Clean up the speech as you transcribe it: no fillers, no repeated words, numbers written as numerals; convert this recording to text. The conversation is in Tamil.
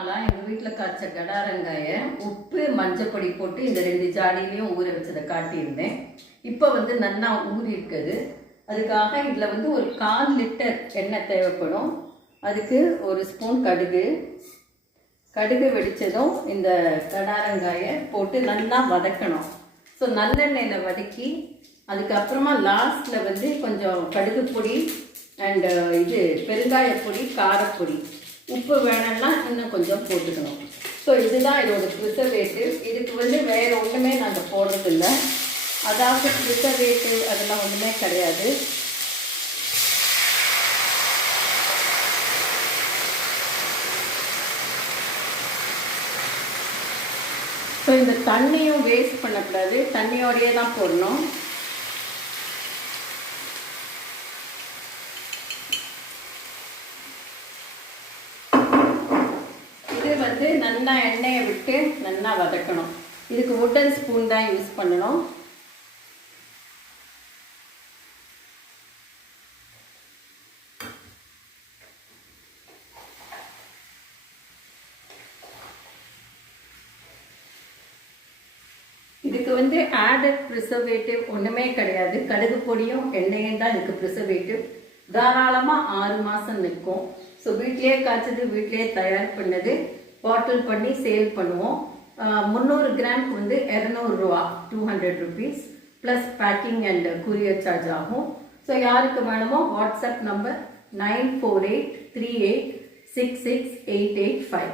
நாளாக எங்கள் வீட்டில் காய்ச்ச கடாரங்காயை உப்பு மஞ்சப்பொடி போட்டு இந்த 2 ஜாடியிலையும் ஊற வச்சதை காட்டியிருந்தேன். இப்போ நல்லா ஊறி இருக்குது. அதுக்காக இதில் ஒரு 1/4 லிட்டர் எண்ணெய் தேவைப்படும். அதுக்கு 1 ஸ்பூன் கடுகு வெடித்ததும் இந்த கடாரங்காயை போட்டு நல்லா வதக்கணும். ஸோ நல்லெண்ணெயில் வதக்கி அதுக்கப்புறமா லாஸ்ட்டில் கொஞ்சம் கடுகு பொடி அண்டு பெருங்காயப்பொடி, காரப்பொடி, உப்பு வேணும்னா இன்னும் கொஞ்சம் போட்டுக்கணும். ஸோ இதுதான் இதோட ப்ரிசர்வேட்டிவ். இதுக்கு வேறு ஒன்றுமே நாங்கள் போடுறதில்ல. அதாவது ப்ரிசர்வேட்டிவ் அதெல்லாம் ஒன்றுமே கிடையாது. ஸோ இந்த தண்ணியும் வேஸ்ட் பண்ணக்கூடாது, தண்ணியோடையே தான் போடணும். இது நல்லா எண்ணெயை விட்டு நல்லா வதக்கணும். இதுக்கு வுட்டன் ஸ்பூன் தான் யூஸ் பண்ணணும். இதுக்கு ஆடட் ப்ரிசர்வேட்டிவ் ஒன்றுமே கிடையாது. கடுகு பொடியும் எண்ணெயும் தான் இதுக்கு ப்ரிசர்வேட்டிவ். தாராளமாக 6 மாதம் நிற்கும். ஸோ வீட்டிலே காய்ச்சது, வீட்டிலே தயார் பண்ணது, பாட்டில் பண்ணி சேல் பண்ணுவோம். 300 கிராமுக்கு 200 ரூபா, 200 rupees plus packing and courier charge ஆகும். ஸோ யாருக்கு வேணுமோ வாட்ஸ்அப் நம்பர் 9483866885.